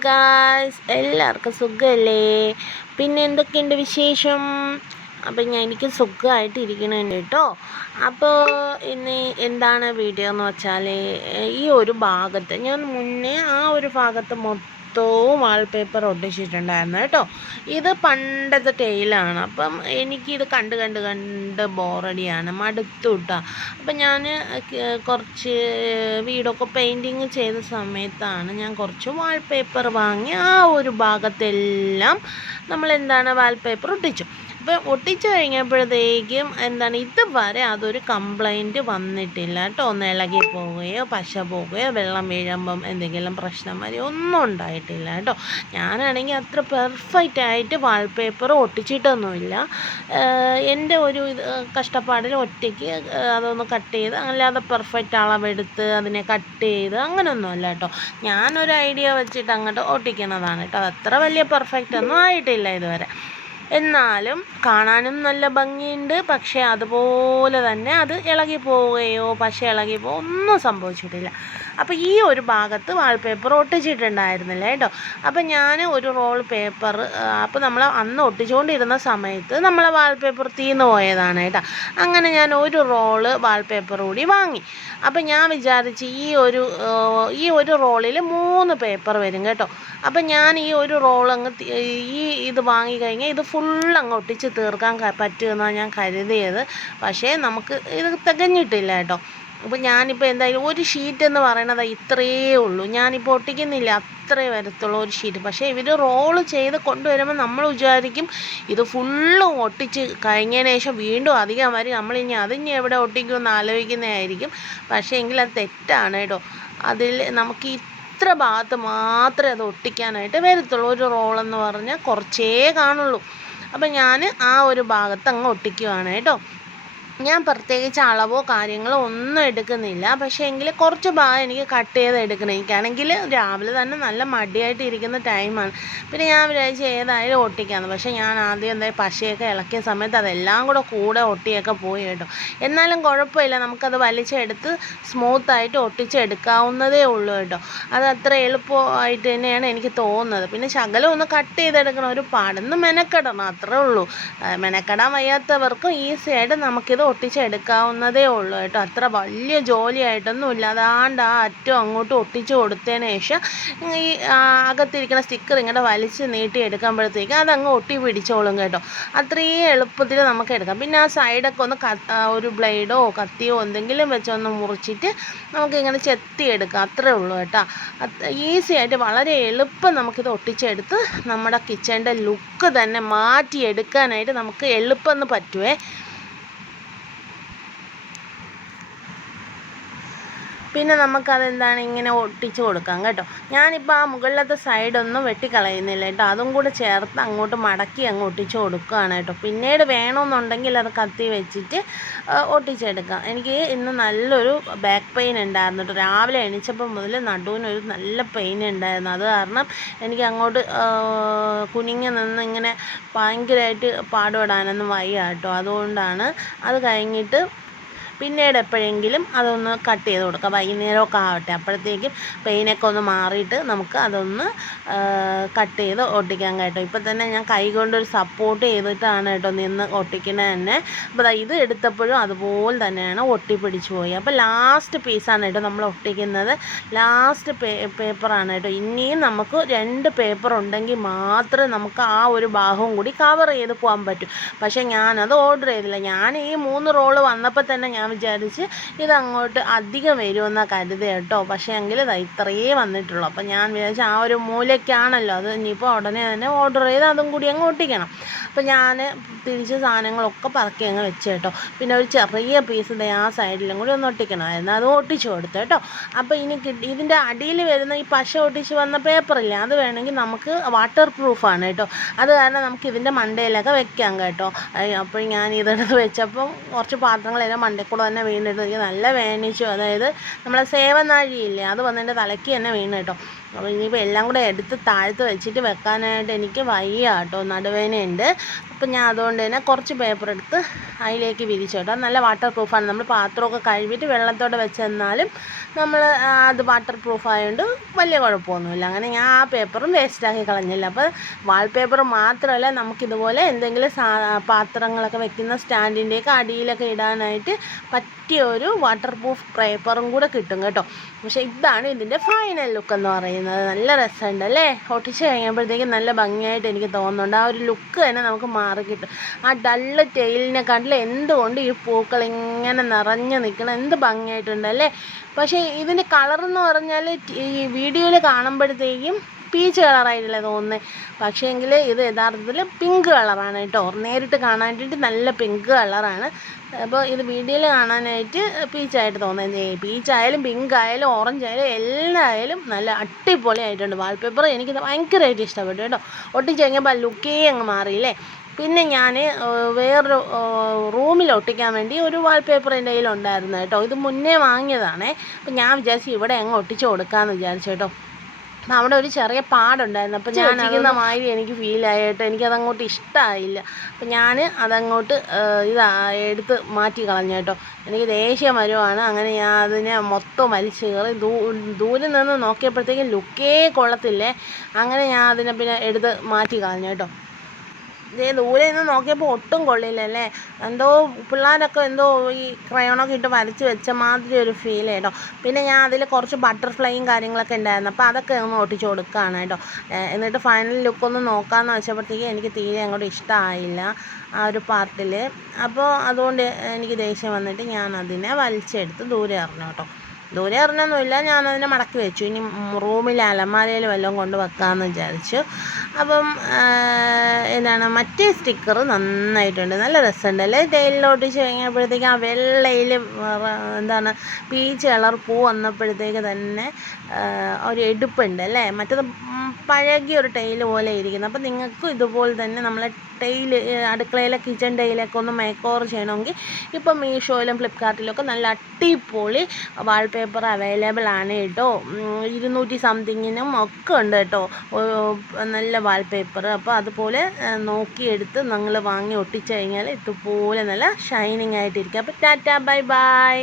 Guys എല്ലാവർക്കും സുഖമല്ലേ പിന്നെ എന്തൊക്കെയുണ്ട് വിശേഷം? അപ്പം ഞാൻ എനിക്ക് സുഖമായിട്ട് ഇരിക്കണുണ്ട് കേട്ടോ. അപ്പോൾ ഇന്ന് എന്താണ് വീഡിയോ എന്ന് വെച്ചാൽ ഈ ഒരു ഭാഗത്ത് ഞാൻ മുന്നേ ആ ഒരു ഭാഗത്ത് മൊത്തവും വാൾപേപ്പർ ഒട്ടിച്ചിട്ടുണ്ടായിരുന്നു കേട്ടോ. ഇത് പണ്ടത്തെ ടെയിലാണ് അപ്പം എനിക്കിത് കണ്ട് കണ്ട് കണ്ട് ബോറടിയാണ് മടുത്തു കേട്ടോ അപ്പം ഞാൻ കുറച്ച് വീടൊക്കെ പെയിന്റിങ് ചെയ്ത സമയത്താണ് ഞാൻ കുറച്ച് വാൾപേപ്പർ വാങ്ങി ആ ഒരു ഭാഗത്തെല്ലാം നമ്മൾ എന്താണ് വാൾപേപ്പർ ഒട്ടിച്ചു. അപ്പം ഒട്ടിച്ചു കഴിഞ്ഞപ്പോഴത്തേക്കും എന്താണ് ഇതുവരെ അതൊരു കംപ്ലൈന്റ് വന്നിട്ടില്ല. കേട്ടോ ഒന്ന് ഇളകി പോവുകയോ പശ പോവുകയോ വെള്ളം വീഴുമ്പം എന്തെങ്കിലും പ്രശ്നം വരികയോ ഒന്നും ഉണ്ടായിട്ടില്ല കേട്ടോ. ഞാനാണെങ്കിൽ അത്ര പെർഫെക്റ്റ് ആയിട്ട് വാൾപേപ്പർ ഒട്ടിച്ചിട്ടൊന്നുമില്ല. എന്റെ ഒരു കഷ്ടപ്പാടിൽ ഒറ്റയ്ക്ക് അതൊന്ന് കട്ട് ചെയ്ത് അല്ലാതെ പെർഫെക്റ്റ് അളവെടുത്ത് അതിനെ കട്ട് ചെയ്ത് അങ്ങനെയൊന്നുമല്ല കേട്ടോ. ഞാനൊരു ഐഡിയ വെച്ചിട്ട് അങ്ങോട്ട് ഒട്ടിക്കുന്നതാണ് കേട്ടോ. അത്ര വലിയ പെർഫെക്റ്റ് ഒന്നും ആയിട്ടില്ല ഇതുവരെ. എന്നാലും കാണാനും നല്ല ഭംഗിയുണ്ട്. പക്ഷേ അതുപോലെ തന്നെ അത് ഇളകി പോവുകയോ പശ ഇളകി പോവുകയോ ഒന്നും സംഭവിച്ചിട്ടില്ല. അപ്പോൾ ഈ ഒരു ഭാഗത്ത് വാൾപേപ്പർ ഒട്ടിച്ചിട്ടുണ്ടായിരുന്നില്ല കേട്ടോ അപ്പോൾ ഞാൻ ഒരു റോൾ പേപ്പർ അപ്പോൾ നമ്മൾ അന്ന് ഒട്ടിച്ചുകൊണ്ടിരുന്ന സമയത്ത് നമ്മളെ വാൾപേപ്പർ തീർന്നു പോയതാണ് കേട്ടോ അങ്ങനെ ഞാൻ ഒരു റോൾ വാൾപേപ്പർ കൂടി വാങ്ങി. അപ്പോൾ ഞാൻ വിചാരിച്ച് ഈ ഒരു ഈ ഒരു റോളിൽ മൂന്ന് പേപ്പർ വരും കേട്ടോ. അപ്പോൾ ഞാൻ ഈ ഒരു റോൾ അങ്ങ് ഈ ഇത് വാങ്ങിക്കഴിഞ്ഞാൽ ഇത് ഫുൾ അങ്ങ് ഒട്ടിച്ച് തീർക്കാൻ പറ്റുമെന്നാണ് ഞാൻ കരുതിയത്. പക്ഷേ നമുക്ക് ഇത് തികഞ്ഞിട്ടില്ല കേട്ടോ. അപ്പോൾ ഞാനിപ്പോൾ എന്തായാലും ഒരു ഷീറ്റ് എന്ന് പറയണത് ഇത്രയേ ഉള്ളൂ. ഞാനിപ്പോൾ ഒട്ടിക്കുന്നില്ല അത്രേ വരത്തുള്ളൂ ഒരു ഷീറ്റ് പക്ഷേ ഇവർ റോൾ ചെയ്ത് കൊണ്ടുവരുമ്പോൾ നമ്മൾ വിചാരിക്കും ഇത് ഫുള്ളും ഒട്ടിച്ച് കഴിഞ്ഞതിന് ശേഷം വീണ്ടും അധികം വരും. നമ്മളിനി അതിനി എവിടെ ഒട്ടിക്കുമെന്ന് ആലോചിക്കുന്നതായിരിക്കും. പക്ഷേ എങ്കിൽ അത് തെറ്റാണ് കേട്ടോ. അതിൽ നമുക്ക് ഇത്ര ഭാഗത്ത് മാത്രമേ അത് ഒട്ടിക്കാനായിട്ട് വരത്തുള്ളൂ. ഒരു റോളെന്ന് പറഞ്ഞാൽ കുറച്ചേ കാണുള്ളൂ. അപ്പം ഞാൻ ആ ഒരു ഭാഗത്ത് അങ്ങ് ഒട്ടിക്കുവാണ് കേട്ടോ. ഞാൻ പ്രത്യേകിച്ച് അളവോ കാര്യങ്ങളോ ഒന്നും എടുക്കുന്നില്ല. പക്ഷേ എങ്കിൽ കുറച്ച് ഭാഗം എനിക്ക് കട്ട് ചെയ്ത് എടുക്കണം എനിക്കാണെങ്കിൽ രാവിലെ തന്നെ നല്ല മടിയായിട്ട് ഇരിക്കുന്ന ടൈമാണ് പിന്നെ ഞാൻ വിചാരിച്ച് ഏതായാലും ഒട്ടിക്കാമെന്ന് പക്ഷേ ഞാൻ ആദ്യം എന്താ പശയൊക്കെ ഇളക്കിയ സമയത്ത് അതെല്ലാം കൂടെ കൂടെ ഒട്ടിയൊക്കെ പോയി കേട്ടോ. എന്നാലും കുഴപ്പമില്ല. നമുക്കത് വലിച്ചെടുത്ത് സ്മൂത്തായിട്ട് ഒട്ടിച്ചെടുക്കാവുന്നതേ ഉള്ളൂ കേട്ടോ. അത് അത്ര എളുപ്പമായിട്ട് തന്നെയാണ് എനിക്ക് തോന്നുന്നത്. പിന്നെ ശകലം ഒന്ന് കട്ട് ചെയ്തെടുക്കണം. ഒരു പാടൊന്ന് മെനക്കെടണം. അത്രേ ഉള്ളൂ. മെനക്കെടാൻ വയ്യാത്തവർക്കും ഈസി ആയിട്ട് നമുക്കിത് ഒട്ടിച്ചെടുക്കാവുന്നതേ ഉള്ളൂ കേട്ടോ. അത്ര വലിയ ജോലിയായിട്ടൊന്നും ഇല്ല. അതാണ്ട് ആ അറ്റം അങ്ങോട്ട് ഒട്ടിച്ച് കൊടുത്തതിന് ശേഷം ഈ അകത്തിരിക്കുന്ന സ്റ്റിക്കർ ഇങ്ങനെ വലിച്ച് നീട്ടി എടുക്കുമ്പോഴത്തേക്കും അതങ്ങ് ഒട്ടി പിടിച്ചോളും കേട്ടോ. അത്രയും എളുപ്പത്തിൽ നമുക്ക് എടുക്കാം. പിന്നെ ആ സൈഡൊക്കെ ഒന്ന് ഒരു ബ്ലേഡോ കത്തിയോ എന്തെങ്കിലും വെച്ചൊന്ന് മുറിച്ചിട്ട് നമുക്കിങ്ങനെ ചെത്തിയെടുക്കാം അത്രേ ഉള്ളൂ കേട്ടോ. ഈസി ആയിട്ട് വളരെ എളുപ്പം നമുക്കിത് ഒട്ടിച്ചെടുത്ത് നമ്മുടെ കിച്ചണിന്റെ ലുക്ക് തന്നെ മാറ്റിയെടുക്കാനായിട്ട് നമുക്ക് എളുപ്പം പറ്റുമേ പിന്നെ നമുക്കതെന്താണ് ഇങ്ങനെ ഒട്ടിച്ച് കൊടുക്കാം കേട്ടോ. ഞാനിപ്പോൾ ആ മുകളിലത്തെ സൈഡൊന്നും വെട്ടിക്കളയുന്നില്ല കേട്ടോ. അതും കൂടെ ചേർത്ത് അങ്ങോട്ട് മടക്കി അങ്ങ് ഒട്ടിച്ച് കൊടുക്കുകയാണ് കേട്ടോ. പിന്നീട് വേണമെന്നുണ്ടെങ്കിൽ അത് കത്തി വെച്ചിട്ട് ഒട്ടിച്ചെടുക്കാം. എനിക്ക് ഇന്ന് നല്ലൊരു ബാക്ക് പെയിൻ ഉണ്ടായിരുന്നു കേട്ടോ. രാവിലെ എണീച്ചപ്പോൾ മുതൽ നടുവിനൊരു നല്ല പെയിൻ ഉണ്ടായിരുന്നു. അത് കാരണം എനിക്ക് അങ്ങോട്ട് കുനിങ്ങി നിന്ന് ഇങ്ങനെ ഭയങ്കരമായിട്ട് പാടുപെടാനൊന്നും വയ്യ കേട്ടോ. അതുകൊണ്ടാണ് അത് കഴിഞ്ഞിട്ട് പിന്നീട് എപ്പോഴെങ്കിലും അതൊന്ന് കട്ട് ചെയ്ത് കൊടുക്കുക വൈകുന്നേരമൊക്കെ ആവട്ടെ. അപ്പോഴത്തേക്കും പെയിനൊക്കെ ഒന്ന് മാറിയിട്ട് നമുക്ക് അതൊന്ന് കട്ട് ചെയ്ത് ഒട്ടിക്കാൻ കേട്ടോ. ഇപ്പം തന്നെ ഞാൻ കൈ കൊണ്ടൊരു സപ്പോർട്ട് ചെയ്തിട്ടാണ് കേട്ടോ നിന്ന് ഒട്ടിക്കുന്നത് തന്നെ. അപ്പോൾ ഇത് എടുത്തപ്പോഴും അതുപോലെ തന്നെയാണ് ഒട്ടിപ്പിടിച്ചു പോയി. അപ്പോൾ ലാസ്റ്റ് പീസാണ് കേട്ടോ നമ്മൾ ഒട്ടിക്കുന്നത്. ലാസ്റ്റ് പേപ്പറാണ് കേട്ടോ. ഇനിയും നമുക്ക് രണ്ട് പേപ്പർ ഉണ്ടെങ്കിൽ മാത്രമേ നമുക്ക് ആ ഒരു ഭാഗവും കൂടി കവർ ചെയ്ത് പോകാൻ പറ്റും. പക്ഷേ ഞാനത് ഓർഡർ ചെയ്തില്ല. ഞാൻ ഈ മൂന്ന് റോൾ വന്നപ്പോൾ തന്നെ ഞാൻ വിചാരിച്ച് ഇതങ്ങോട്ട് അധികം വരുമെന്നാണ് കരുതി കേട്ടോ. പക്ഷേ എങ്കിൽ ഇത് ഇത്രയേ വന്നിട്ടുള്ളൂ. അപ്പോൾ ഞാൻ വിചാരിച്ചു ആ ഒരു മൂലയ്ക്കാണല്ലോ അത്. ഇനിയിപ്പോൾ ഉടനെ തന്നെ ഓർഡർ ചെയ്ത് അതും കൂടി അങ്ങ് ഒട്ടിക്കണം. അപ്പോൾ ഞാൻ തിരിച്ച് സാധനങ്ങളൊക്കെ പറക്കി അങ്ങ് വെച്ച് കേട്ടോ. പിന്നെ ഒരു ചെറിയ പീസ് ദേ ആ സൈഡിലും കൂടി ഒന്ന് ഒട്ടിക്കണമായിരുന്നു അത് ഒട്ടിച്ചു കൊടുത്തു കേട്ടോ. അപ്പോൾ ഇനി ഇതിന്റെ അടിയിൽ വരുന്ന ഈ പശ ഒട്ടിച്ച് വന്ന പേപ്പറില്ലേ അത് വേണമെങ്കിൽ നമുക്ക് വാട്ടർ പ്രൂഫാണ് കേട്ടോ. അത് കാരണം നമുക്ക് ഇതിന്റെ മണ്ടയിലൊക്കെ വെക്കാം കേട്ടോ. അപ്പോൾ ഞാൻ ഇതെടുത്ത് വെച്ചപ്പം കുറച്ച് പാത്രങ്ങളെല്ലാം മണ്ടയിൽ കൂടെ തന്നെ വീണിട്ട് എനിക്ക് നല്ല വേദനിച്ചു. അതായത് നമ്മളെ സേവനാഴിയില്ലേ അത് വന്ന് എന്റെ തലയ്ക്ക് തന്നെ വീണ് കേട്ടോ. അപ്പോൾ ഇനിയിപ്പോൾ എല്ലാം കൂടെ എടുത്ത് താഴത്ത് വെച്ചിട്ട് വെക്കാനായിട്ട് എനിക്ക് വയ്യ കേട്ടോ. നടുവേനയുണ്ട് അപ്പം ഞാൻ അതുകൊണ്ട് തന്നെ കുറച്ച് പേപ്പർ എടുത്ത് അതിലേക്ക് വിരിച്ചു കേട്ടോ. നല്ല വാട്ടർ പ്രൂഫാണ് നമ്മൾ പാത്രമൊക്കെ കഴുകിയിട്ട് വെള്ളത്തോടെ വെച്ചെന്നാലും നമ്മൾ അത് വാട്ടർ പ്രൂഫ് ആയതുകൊണ്ട് വലിയ കുഴപ്പമൊന്നുമില്ല. അങ്ങനെ ഞാൻ ആ പേപ്പറും വേസ്റ്റാക്കി കളഞ്ഞില്ല. അപ്പോൾ വാൾപേപ്പർ മാത്രമല്ല നമുക്കിതുപോലെ എന്തെങ്കിലും സാ പാത്രങ്ങളൊക്കെ വെക്കുന്ന സ്റ്റാൻഡിന്റെയൊക്കെ അടിയിലൊക്കെ ഇടാനായിട്ട് പറ്റിയ ഒരു വാട്ടർ പ്രൂഫ് പേപ്പറും കൂടെ കിട്ടും കേട്ടോ. പക്ഷേ ഇതാണ് ഇതിന്റെ ഫൈനൽ ലുക്ക് എന്ന് പറയുന്നത്. നല്ല രസമുണ്ട് അല്ലേ ഒട്ടിച്ച് കഴിഞ്ഞപ്പോഴത്തേക്കും നല്ല ഭംഗിയായിട്ട് എനിക്ക് തോന്നുന്നുണ്ട്. ആ ഒരു ലുക്ക് തന്നെ നമുക്ക് മാറി കിട്ടും. ആ ഡള്ള് കണ്ടില്ല? എന്തുകൊണ്ട് ഈ പൂക്കൾ ഇങ്ങനെ നിറഞ്ഞു നിൽക്കണം? എന്ത് ഭംഗിയായിട്ടുണ്ട് അല്ലേ? പക്ഷേ ഇതിന്റെ കളർ എന്ന് പറഞ്ഞാൽ ഈ വീഡിയോയിൽ കാണുമ്പോഴത്തേക്കും പീച്ച് കളറായിട്ടല്ലേ തോന്നുന്നത് പക്ഷേ എങ്കിൽ ഇത് യഥാർത്ഥത്തിൽ പിങ്ക് കളറാണ് കേട്ടോ. നേരിട്ട് കാണാനായിട്ട് നല്ല പിങ്ക് കളറാണ്. അപ്പോൾ ഇത് വീഡിയോയിൽ കാണാനായിട്ട് പീച്ചായിട്ട് തോന്നുന്നത് പീച്ച് ആയാലും പിങ്ക് ആയാലും ഓറഞ്ച് ആയാലും എല്ലായാലും നല്ല അടിപൊളിയായിട്ടുണ്ട്. വാൾപേപ്പർ എനിക്ക് ഭയങ്കരമായിട്ട് ഇഷ്ടപ്പെട്ടു കേട്ടോ. ഒട്ടിച്ച് കഴിഞ്ഞപ്പോൾ ലുക്കേ അങ്ങ് മാറിയില്ലേ. പിന്നെ ഞാൻ വേറൊരു റൂമിൽ ഒട്ടിക്കാൻ വേണ്ടി ഒരു വാൾപേപ്പർ എന്റെ കയ്യിലുണ്ടായിരുന്നു കേട്ടോ. ഇത് മുന്നേ വാങ്ങിയതാണേ. അപ്പം ഞാൻ വിചാരിച്ചു ഇവിടെ അങ്ങ് ഒട്ടിച്ച് കൊടുക്കാമെന്ന് വിചാരിച്ചു കേട്ടോ. അവിടെ ഒരു ചെറിയ പാടുണ്ടായിരുന്നു. അപ്പം ഞാൻ ഇരിക്കുന്ന മാതിരി എനിക്ക് ഫീലായിട്ട് എനിക്കതങ്ങോട്ട് ഇഷ്ടമായില്ല അപ്പം ഞാൻ അതങ്ങോട്ട് ഇതാ എടുത്ത് മാറ്റി കളഞ്ഞു കേട്ടോ. എനിക്ക് ദേഷ്യം വരുവാണ്. അങ്ങനെ ഞാൻ അതിനെ മൊത്തം വലിച്ചു കയറി ദൂ ദൂരെ നിന്ന് നോക്കിയപ്പോഴത്തേക്കും ലുക്കേ കൊള്ളത്തില്ലേ? അങ്ങനെ ഞാൻ അതിനെ പിന്നെ എടുത്ത് മാറ്റി കളഞ്ഞു കേട്ടോ. ദേ ദൂരെ നിന്ന് നോക്കിയപ്പോൾ ഒട്ടും കൊള്ളില്ലല്ലേ? എന്തോ പിള്ളേരൊക്കെ എന്തോ ഈ ക്രയോണൊക്കെ ഇട്ട് വരച്ച് വെച്ച മാതിരി ഒരു ഫീൽ കേട്ടോ പിന്നെ ഞാൻ അതിൽ കുറച്ച് ബട്ടർഫ്ലൈയും കാര്യങ്ങളൊക്കെ ഉണ്ടായിരുന്നു അപ്പോൾ അതൊക്കെ ഒന്ന് ഒട്ടിച്ച് കൊടുക്കുകയാണ് കേട്ടോ എന്നിട്ട് ഫൈനൽ ലുക്ക് ഒന്ന് നോക്കാമെന്ന് വെച്ചപ്പോഴത്തേക്ക് എനിക്ക് തീരെ അങ്ങോട്ട് ഇഷ്ടമായില്ല ആ ഒരു പാർട്ടിൽ അപ്പോൾ അതുകൊണ്ട് എനിക്ക് ദേഷ്യം വന്നിട്ട് ഞാൻ അതിനെ വലിച്ചെടുത്ത് ദൂരെ എറിഞ്ഞു കേട്ടോ ദൂരെ എറിഞ്ഞൊന്നുമില്ല ഞാനതിനെ മടക്കി വെച്ചു. ഇനി റൂമിൽ അലമാരയിൽ വല്ലതും കൊണ്ട് വെക്കാമെന്ന് വിചാരിച്ചു. അപ്പം എന്താണ് മറ്റേ സ്റ്റിക്കർ നന്നായിട്ടുണ്ട്. നല്ല രസമുണ്ട് അല്ലേ? ടൈലിലൊട്ടിച്ച് കഴിഞ്ഞപ്പോഴത്തേക്ക് ആ വെള്ളയിൽ എന്താണ് പീച്ച് കളർ പൂ വന്നപ്പോഴത്തേക്ക് തന്നെ ഒരു എടുപ്പുണ്ട് അല്ലേ? മറ്റത് പഴകിയ ഒരു ടൈൽ പോലെ ഇരിക്കുന്നത് അപ്പം നിങ്ങൾക്കും ഇതുപോലെ തന്നെ നമ്മളെ ടൈൽ അടുക്കളയിലെ കിച്ചൺ ടൈലൊക്കെ ഒന്ന് മേക്ക് ഓവർ ചെയ്യണമെങ്കിൽ ഇപ്പം മീഷോയിലും ഫ്ലിപ്കാർട്ടിലൊക്കെ നല്ല അടിപൊളി വാൾപേപ്പർ അവൈലബിൾ ആണ് കേട്ടോ. ഇരുന്നൂറ്റി സംതിങ്ങിനും ഒക്കെ ഉണ്ട് കേട്ടോ. നല്ല വാൾപേപ്പർ അപ്പോൾ അതുപോലെ നോക്കിയെടുത്ത് നിങ്ങൾ വാങ്ങി ഒട്ടിച്ചു കഴിഞ്ഞാൽ ഇതുപോലെ നല്ല ഷൈനിങ് ആയിട്ടിരിക്കും. അപ്പോൾ ടാറ്റ ബൈ ബൈ